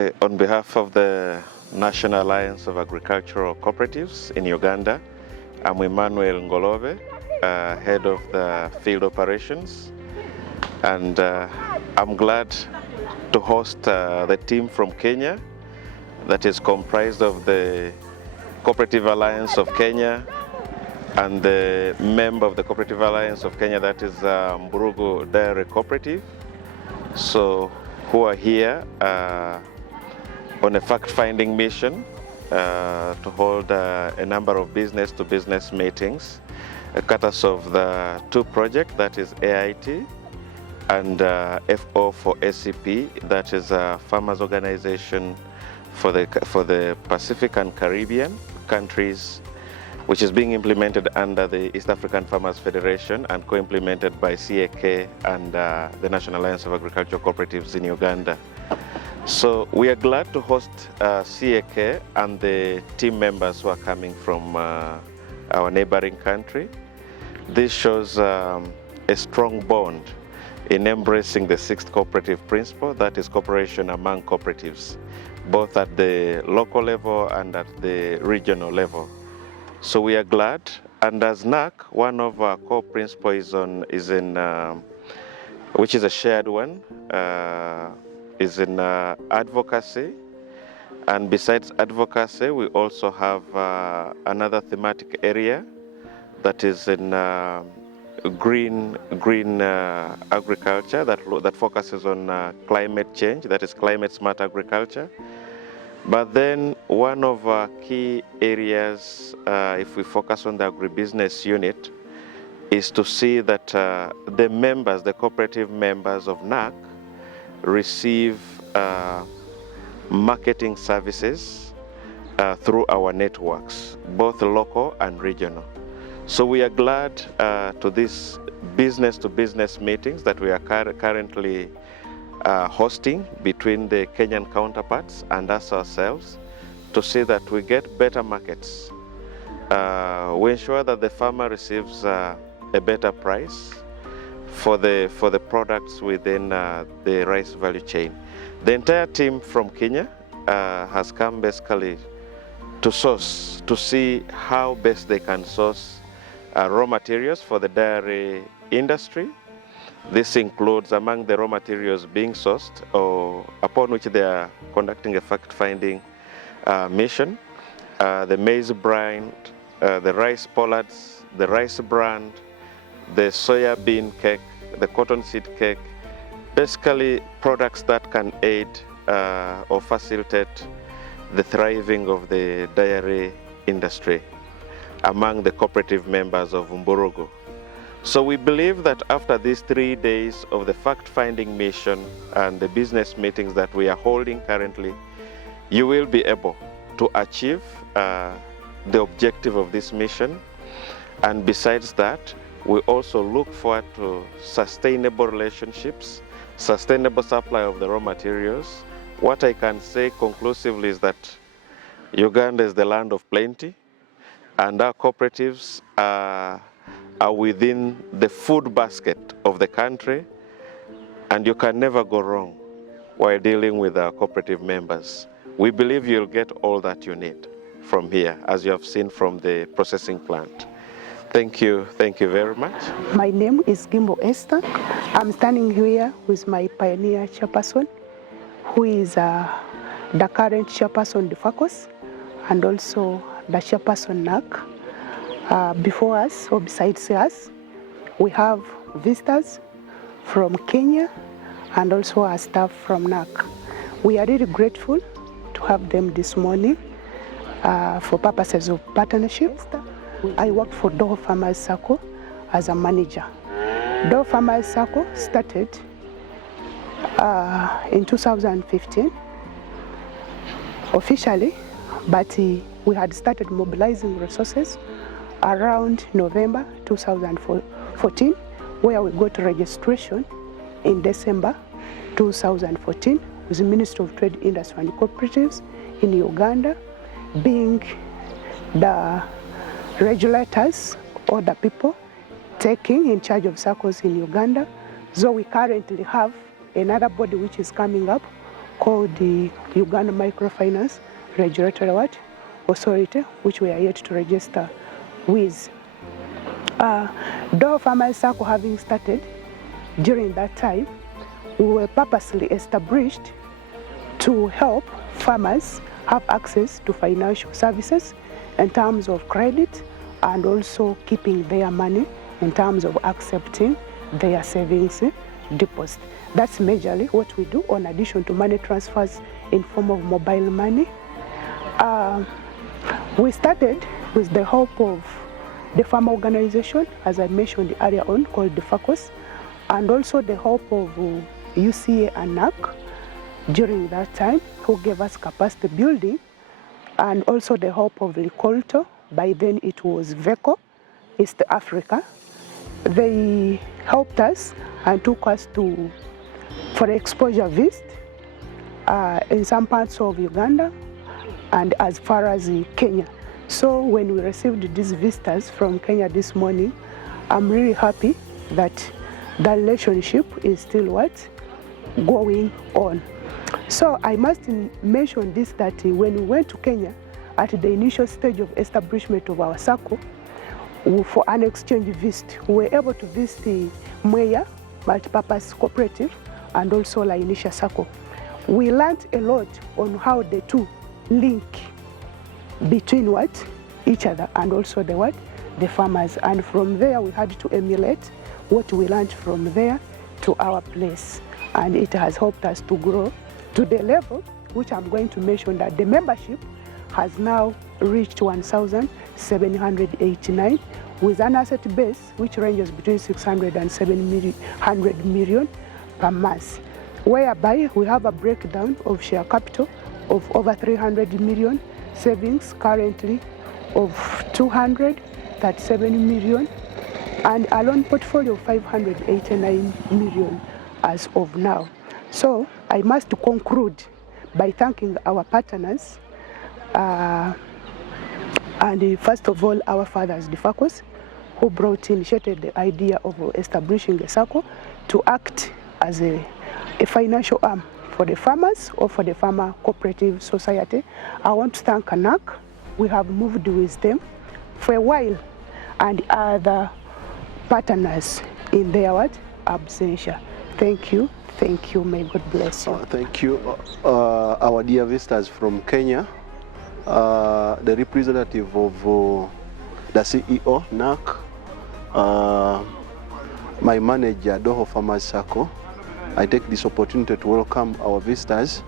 On behalf of the National Alliance of Agricultural Cooperatives in Uganda, I'm Emmanuel Ngolove, head of the field operations, and I'm glad to host the team from Kenya that is comprised of the Co-operative Alliance of Kenya and the member of the Co-operative Alliance of Kenya, that is Mburugu Dairy Cooperative, who are here on a fact-finding mission to hold a number of business-to-business meetings, courtesy of the two projects, that is AIRTEA and FO for SCP, that is a farmers organization for the Pacific and Caribbean countries, which is being implemented under the East African Farmers Federation and co-implemented by CAK and the National Alliance of Agricultural Cooperatives in Uganda. So we are glad to host CAK and the team members who are coming from our neighboring country. This shows a strong bond in embracing the sixth cooperative principle, that is cooperation among cooperatives, both at the local level and at the regional level. So we are glad, and as NAAC, one of our core principles which is a shared one, is in advocacy, and besides advocacy, we also have another thematic area that is in green agriculture that focuses on climate change, that is climate smart agriculture. But then one of our key areas, if we focus on the agribusiness unit, is to see that the cooperative members of NAAC receive marketing services through our networks, both local and regional. So we are glad to these business-to-business meetings that we are currently hosting between the Kenyan counterparts and us ourselves, to see that we get better markets. We ensure that the farmer receives a better price for the products within the rice value chain. The entire team from Kenya has come basically to see how best they can source raw materials for the dairy industry. This includes, among the raw materials being sourced, or upon which they are conducting a fact-finding mission, the Maize Bran, the rice pollards, the Maize Bran, the Soya Bean Cake, the cottonseed cake, basically products that can aid or facilitate the thriving of the dairy industry among the cooperative members of Mburugu. So we believe that after these 3 days of the fact-finding mission and the business meetings that we are holding currently, you will be able to achieve the objective of this mission. And besides that, we also look forward to sustainable relationships, sustainable supply of the raw materials. What I can say conclusively is that Uganda is the land of plenty, and our cooperatives are within the food basket of the country, and you can never go wrong while dealing with our cooperative members. We believe you'll get all that you need from here, as you have seen from the processing plant. Thank you very much. My name is Gimbo Esther. I'm standing here with my pioneer chairperson, who is the current chairperson de FACOS, and also the chairperson NAAC. Before us, or besides us, we have visitors from Kenya and also our staff from NAAC. We are really grateful to have them this morning for purposes of partnership. I worked for Doho Farmers Circle as a manager. Doho Farmers Circle started in 2015 officially, but we had started mobilizing resources around November 2014, where we got registration in December 2014 with the Ministry of Trade, Industry and Cooperatives in Uganda, being the regulators or the people taking in charge of circles in Uganda. So we currently have another body which is coming up, called the Uganda Microfinance Regulatory Authority, which we are yet to register with. Though Farmers Circle having started during that time, we were purposely established to help farmers have access to financial services in terms of credit and also keeping their money in terms of accepting their savings deposit. That's majorly what we do, in addition to money transfers in form of mobile money. We started with the help of the farmer organization, as I mentioned earlier on, called the FACOS, and also the help of UCA and NAAC during that time, who gave us capacity building, and also the help of Licolto. By then it was VECO, East Africa. They helped us and took us for the exposure visit in some parts of Uganda and as far as Kenya. So when we received these visitors from Kenya this morning, I'm really happy that the relationship is still going on. So I must mention this, that when we went to Kenya at the initial stage of establishment of our circle, for an exchange visit, we were able to visit the Mweya Multipurpose Cooperative and also La Initial Circle. We learned a lot on how the two link between each other and also the farmers. And from there we had to emulate what we learned from there to our place. And it has helped us to grow to the level which I'm going to mention, that the membership has now reached 1,789 with an asset base which ranges between 600 and 700 million per month, whereby we have a breakdown of share capital of over 300 million, savings currently of 237 million, and a loan portfolio of 589 million as of now. So I must conclude by thanking our partners, and first of all our fathers, the FACOS, who initiated the idea of establishing a circle to act as a financial arm for the farmers or for the farmer cooperative society. I want to thank NAAC. We have moved with them for a while, and other partners in their absentia. Thank you. Thank you. May God bless you. Thank you. Our dear visitors from Kenya, the representative of the CEO, NAAC, my manager, Doho Farmers Circle, I take this opportunity to welcome our visitors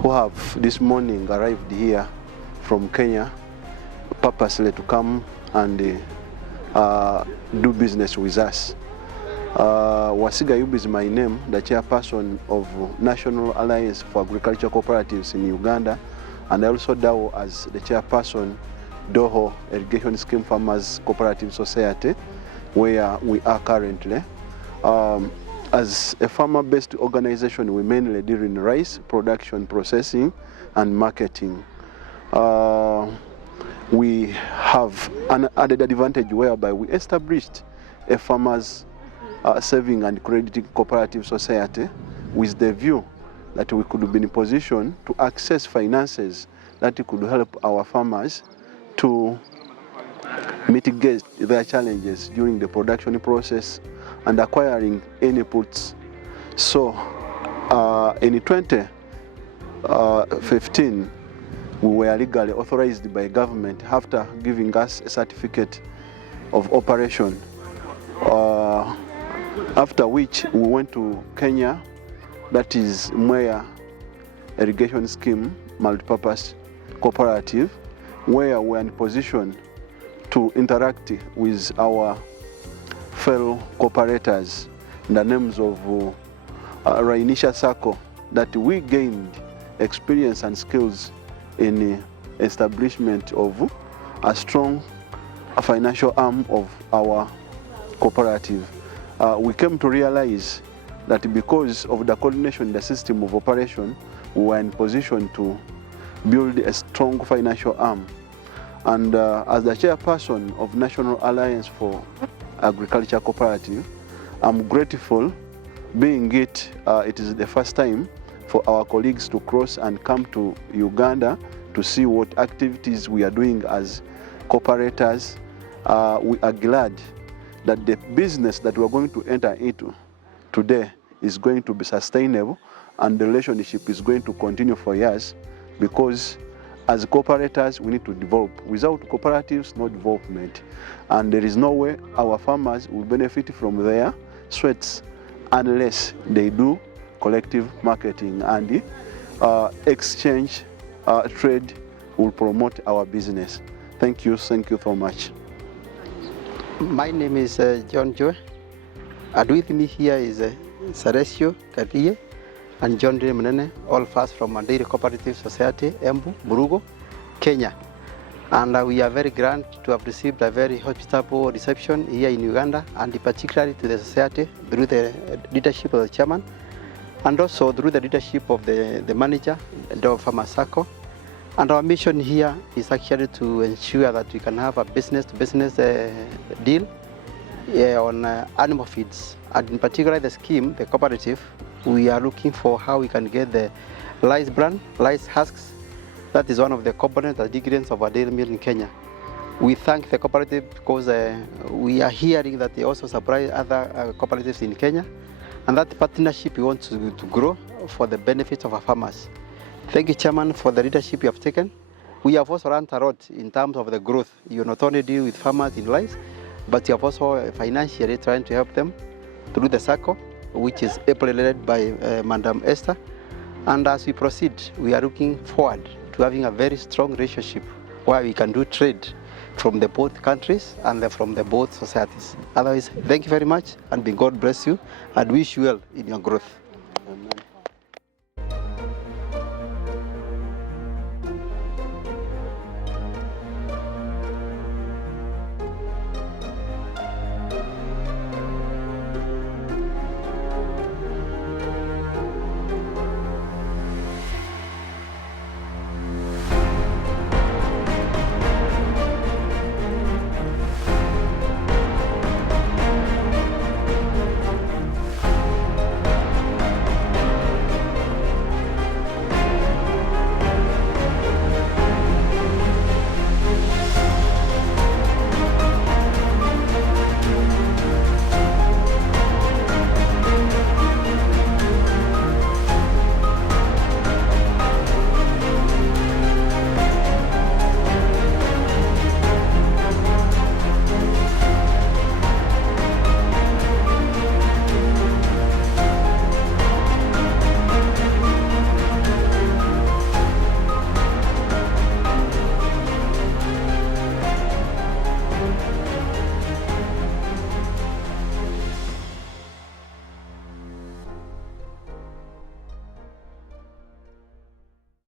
who have this morning arrived here from Kenya purposely to come and do business with us. Wasiga Yubi is my name, the chairperson of National Alliance for Agricultural Cooperatives in Uganda, and I also DAO as the chairperson Doho Irrigation Scheme Farmers Cooperative Society, where we are currently. As a farmer-based organization, we mainly deal in rice production, processing, and marketing. We have an added advantage whereby we established a farmers saving and crediting cooperative society with the view that we could be in a position to access finances that could help our farmers to mitigate their challenges during the production process and acquiring inputs. So in 2015, we were legally authorized by government after giving us a certificate of operation. After which we went to Kenya, that is Mweya Irrigation Scheme Multipurpose Cooperative, where we are in position to interact with our fellow cooperators in the names of our initial circle, that we gained experience and skills in establishment of a strong financial arm of our cooperative. We came to realize that because of the coordination in the system of operation, we were in position to build a strong financial arm. And as the chairperson of National Alliance for Agriculture Cooperative, I'm grateful, being it is the first time for our colleagues to cross and come to Uganda to see what activities we are doing as co-operators. We are glad that the business that we are going to enter into today is going to be sustainable, and the relationship is going to continue for years, because as co-operators we need to develop. Without cooperatives, no development, and there is no way our farmers will benefit from their sweats unless they do collective marketing, and exchange trade will promote our business. Thank you so much. My name is John Joe, and with me here is Saresio Kadie and John D. Munene, all of us from Dairy Cooperative Society, Mburugu, Kenya. And we are very glad to have received a very hospitable reception here in Uganda, and particularly to the society through the leadership of the chairman, and also through the leadership of the manager, the Farmer Sacco. And our mission here is actually to ensure that we can have a business-to-business deal on animal feeds. And in particular, the scheme, the cooperative, we are looking for how we can get the Maize Bran, rice husks. That is one of the components and ingredients of our dairy meal in Kenya. We thank the cooperative because we are hearing that they also supply other cooperatives in Kenya, and that partnership we want to grow for the benefit of our farmers. Thank you, Chairman, for the leadership you have taken. We have also run a lot in terms of the growth. You not only deal with farmers in rice, but you have also financially trying to help them through the SACCO, which is led by Madam Esther. And as we proceed, we are looking forward to having a very strong relationship where we can do trade from the both countries and from the both societies. Otherwise, thank you very much, and may God bless you and wish you well in your growth. Amen.